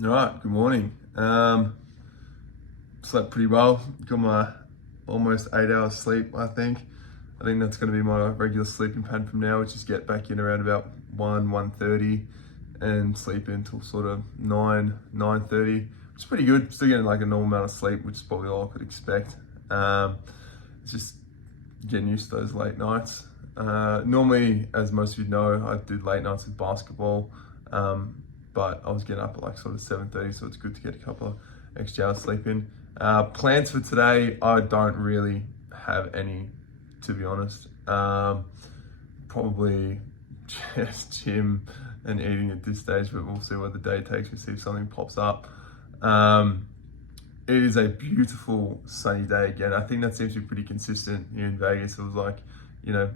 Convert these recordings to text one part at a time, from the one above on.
All right, good morning. Slept pretty well. Got my almost 8 hours sleep, I think. I think that's going to be my regular sleeping pattern from now, which is get back in around about 1:30 and sleep until sort of 9:30, which is pretty good. Still getting like a normal amount of sleep, which is probably all I could expect. It's just getting used to those late nights. Normally, as most of you know, I do late nights with basketball. But I was getting up at like sort of 7:30, so it's good to get a couple of extra hours sleep in. Plans for today, I don't really have any, to be honest. Probably just gym and eating at this stage, but we'll see what the day takes. We'll see if something pops up. It is a beautiful sunny day again. I think that seems to be pretty consistent here in Vegas. It was like,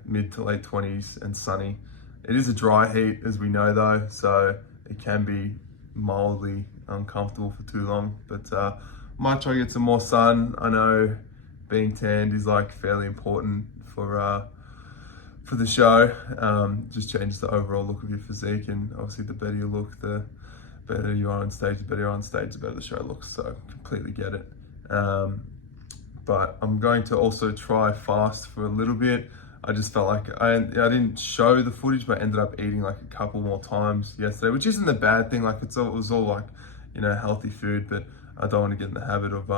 mid to late 20s and sunny. It is a dry heat, as we know though, so it can be mildly uncomfortable for too long, but might try to get some more sun. I know being tanned is like fairly important for the show. Just changes the overall look of your physique, and obviously the better you look, the better you are on stage. The better you're on stage, the better the show looks, so completely get it. But I'm going to also try fast for a little bit. I just felt like I didn't show the footage, but I ended up eating like a couple more times yesterday, which isn't a bad thing. Like it was all like, healthy food, but I don't want to get in the habit of,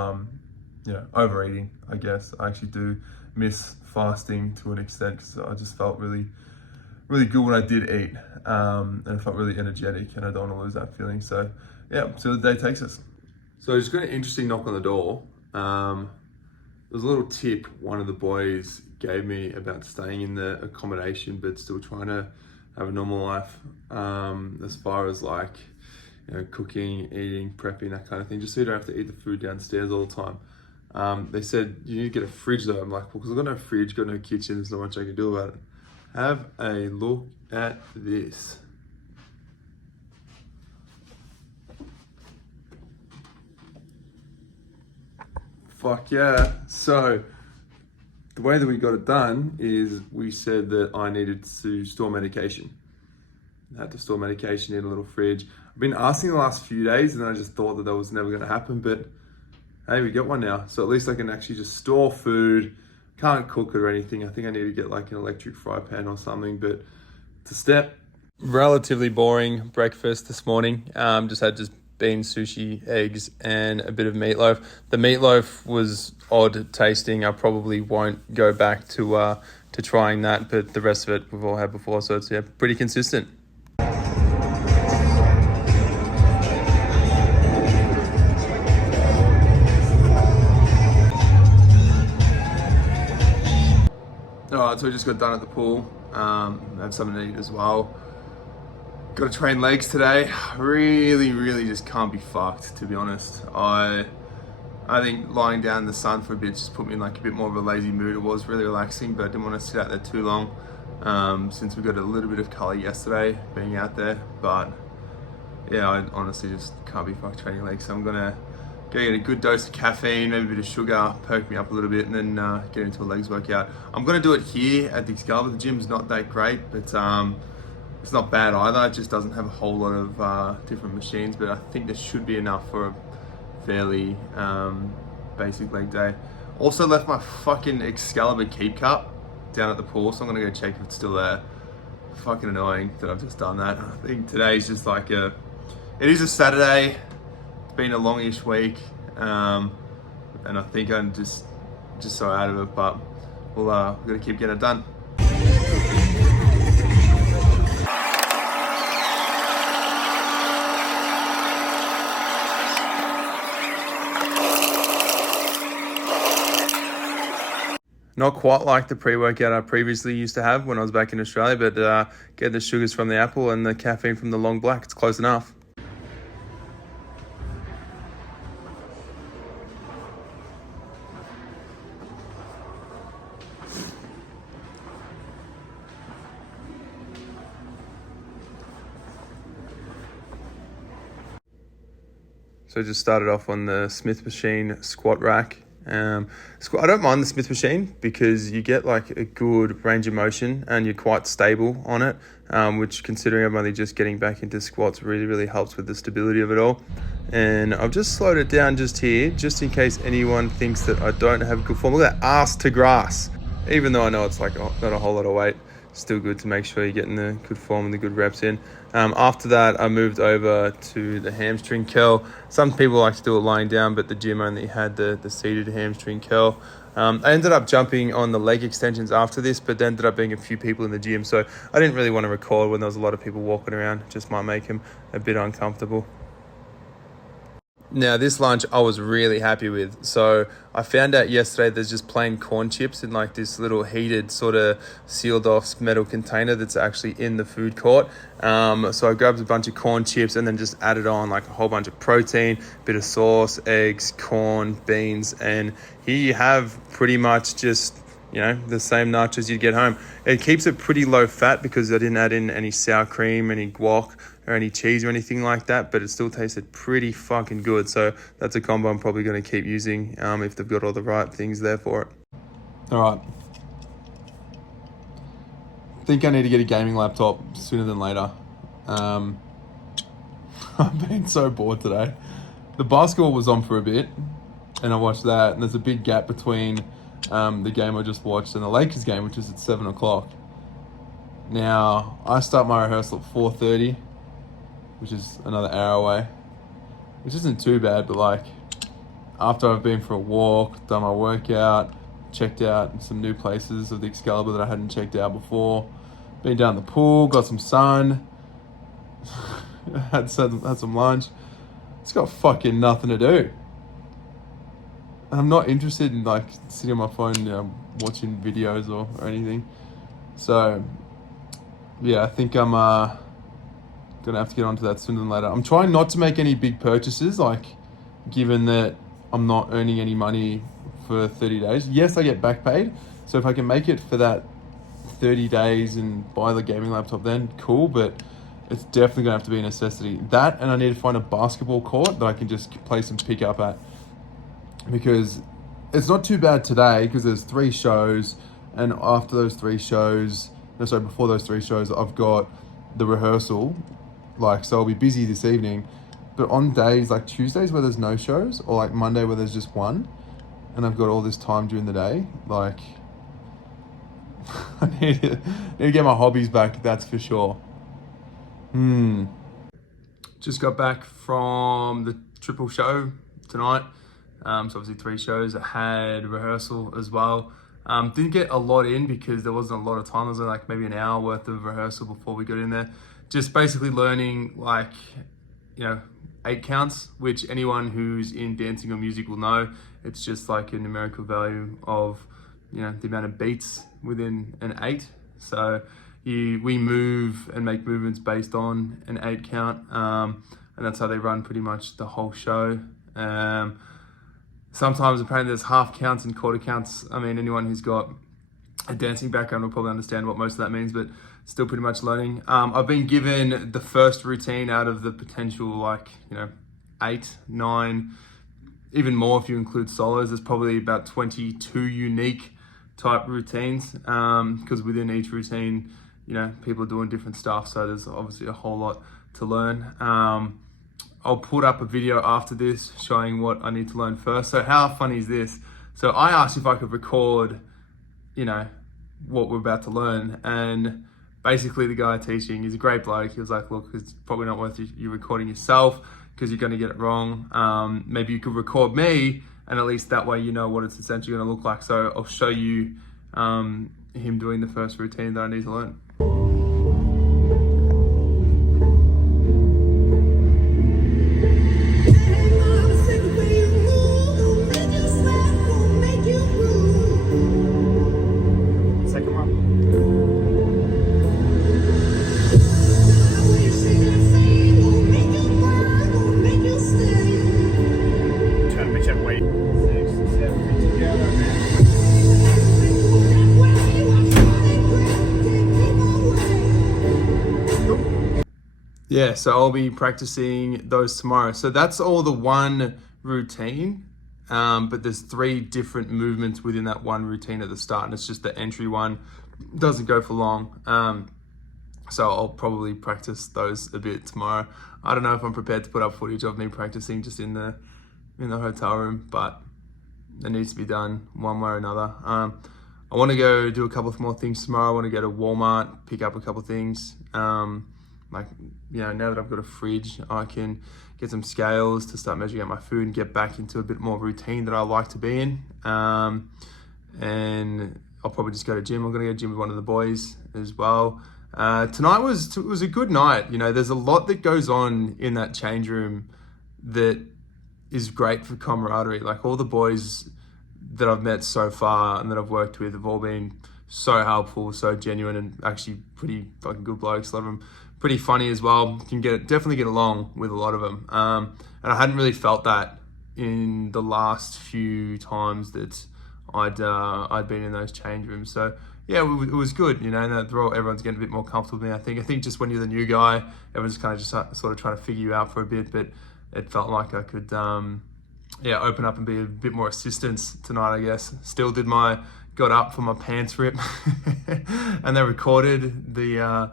overeating, I guess. I actually do miss fasting to an extent because I just felt really, really good when I did eat, and I felt really energetic, and I don't want to lose that feeling. So yeah, see where the day takes us. So just got an interesting knock on the door. There's a little tip one of the boys gave me about staying in the accommodation but still trying to have a normal life, as far as like, cooking, eating, prepping, that kind of thing, just so you don't have to eat the food downstairs all the time. They said you need to get a fridge though. I'm like, well, because I've got no fridge, got no kitchen, there's not much I can do about it. Have a look at this. Fuck yeah. So the way that we got it done is we said that I needed to store medication. I had to store medication in a little fridge. I've been asking the last few days, and I just thought that was never going to happen, but hey, we got one now. So at least I can actually just store food. Can't cook it or anything. I think I need to get like an electric fry pan or something, but it's a step. Relatively boring breakfast this morning. Just had beans, sushi, eggs, and a bit of meatloaf. The meatloaf was odd tasting. I probably won't go back to trying that, but the rest of it we've all had before, so it's pretty consistent. Alright, so we just got done at the pool. Have something to eat as well. Got to train legs today. Really, really just can't be fucked, to be honest. I think lying down in the sun for a bit just put me in like a bit more of a lazy mood. It was really relaxing, but I didn't want to sit out there too long, since we got a little bit of colour yesterday being out there. But yeah, I honestly just can't be fucked training legs. So I'm gonna go get a good dose of caffeine, maybe a bit of sugar, perk me up a little bit, and then get into a legs workout. I'm gonna do it here at the Excalibur. The gym's not that great, but it's not bad either. It just doesn't have a whole lot of different machines, but I think there should be enough for a fairly basic leg day. Also left my fucking Excalibur keep cup down at the pool, so I'm gonna go check if it's still there. Fucking annoying that I've just done that. I think today's just like it is a Saturday. It's been a longish week, and I think I'm just so out of it, but we're gonna keep getting it done. Not quite like the pre-workout I previously used to have when I was back in Australia, but get the sugars from the apple and the caffeine from the long black. It's close enough. So just started off on the Smith machine squat rack. I don't mind the Smith machine because you get like a good range of motion and you're quite stable on it, which, considering I'm only just getting back into squats, really, really helps with the stability of it all. And I've just slowed it down just here, just in case anyone thinks that I don't have good form. Look at that, ass to grass. Even though I know it's like not a whole lot of weight, still good to make sure you're getting the good form and the good reps in. After that, I moved over to the hamstring curl. Some people like to do it lying down, but the gym only had the seated hamstring curl. I ended up jumping on the leg extensions after this, but there ended up being a few people in the gym, so I didn't really want to record when there was a lot of people walking around. Just might make them a bit uncomfortable. Now, this lunch I was really happy with. So I found out yesterday there's just plain corn chips in like this little heated sort of sealed off metal container that's actually in the food court. So I grabbed a bunch of corn chips and then just added on like a whole bunch of protein, bit of sauce, eggs, corn, beans, and here you have pretty much just, you know, the same nachos you'd get home. It keeps it pretty low fat because I didn't add in any sour cream, any guac, or any cheese or anything like that, but it still tasted pretty fucking good. So that's a combo I'm probably going to keep using if they've got all the right things there for it. All right. I think I need to get a gaming laptop sooner than later. I've been so bored today. The basketball was on for a bit and I watched that, and there's a big gap between the game I just watched and the Lakers game, which is at 7 o'clock. Now, I start my rehearsal at 4:30, which is another hour away, which isn't too bad, but like after I've been for a walk, done my workout, checked out some new places of the Excalibur that I hadn't checked out before, been down the pool, got some sun, had some lunch, it's got fucking nothing to do. And I'm not interested in like sitting on my phone, you know, watching videos or anything. So yeah, I think I'm gonna have to get onto that sooner than later. I'm trying not to make any big purchases, like given that I'm not earning any money for 30 days. Yes, I get back paid. So if I can make it for that 30 days and buy the gaming laptop, then cool, but it's definitely gonna have to be a necessity. That, and I need to find a basketball court that I can just play some pickup at, because it's not too bad today because there's 3 shows, and after those 3 shows, before those 3 shows, I've got the rehearsal. Like, so I'll be busy this evening, but on days like Tuesdays where there's no shows, or like Monday where there's just one, and I've got all this time during the day, like I need to get my hobbies back, that's for sure. Just got back from the triple show tonight. So obviously 3 shows. I had rehearsal as well. Didn't get a lot in because there wasn't a lot of time. There was only like maybe an hour worth of rehearsal before we got in there. Just basically learning like, you know, 8 counts, which anyone who's in dancing or music will know. It's just like a numerical value of, you know, the amount of beats within an 8. So we move and make movements based on an 8 count. And that's how they run pretty much the whole show. Sometimes apparently there's half counts and quarter counts. I mean, anyone who's got a dancing background will probably understand what most of that means, but still pretty much learning. I've been given the first routine out of the potential, like, you know, 8, 9, even more if you include solos. There's probably about 22 unique type routines, because within each routine, you know, people are doing different stuff. So there's obviously a whole lot to learn. I'll put up a video after this showing what I need to learn first. So how funny is this? So I asked if I could record, you know, what we're about to learn, and basically the guy teaching, he's a great bloke. He was like, look, it's probably not worth you recording yourself because you're going to get it wrong. Maybe you could record me, and at least that way you know what it's essentially going to look like. So I'll show you him doing the first routine that I need to learn. Yeah, so I'll be practicing those tomorrow. So that's all the one routine. but there's 3 different movements within that one routine at the start, and it's just the entry one. Doesn't go for long. So I'll probably practice those a bit tomorrow. I don't know if I'm prepared to put up footage of me practicing just in the hotel room, but it needs to be done one way or another. I want to go do a couple of more things tomorrow. I want to go to Walmart, pick up a couple of things. Like, now that I've got a fridge, I can get some scales to start measuring out my food and get back into a bit more routine that I like to be in. And I'll probably just go to gym. I'm going to go to gym with one of the boys as well. Tonight was a good night. There's a lot that goes on in that change room that is great for camaraderie. Like, all the boys that I've met so far and that I've worked with have all been so helpful, so genuine, and actually pretty fucking good blokes. A lot of them pretty funny as well. Can definitely get along with a lot of them. And I hadn't really felt that in the last few times that I'd been in those change rooms. So yeah, it was good. Everyone's getting a bit more comfortable with me. I think just when you're the new guy, everyone's kind of just sort of trying to figure you out for a bit. But it felt like I could open up and be a bit more assistance tonight, I guess. Still got up for my pants rip and they recorded the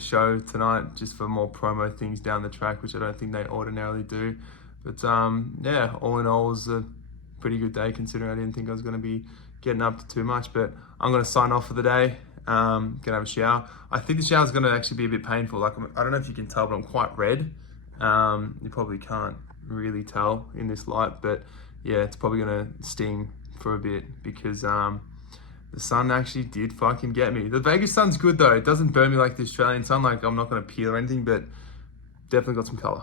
show tonight just for more promo things down the track, which I don't think they ordinarily do. But all in all, it was a pretty good day considering I didn't think I was going to be getting up to too much. But I'm going to sign off for the day. Gonna have a shower. I think the shower's going to actually be a bit painful. Like, I don't know if you can tell, but I'm quite red. You probably can't really tell in this light, but yeah, it's probably gonna sting for a bit because the sun actually did fucking get me. The Vegas sun's good though. It doesn't burn me like the Australian sun. Like, I'm not gonna peel or anything, but definitely got some color.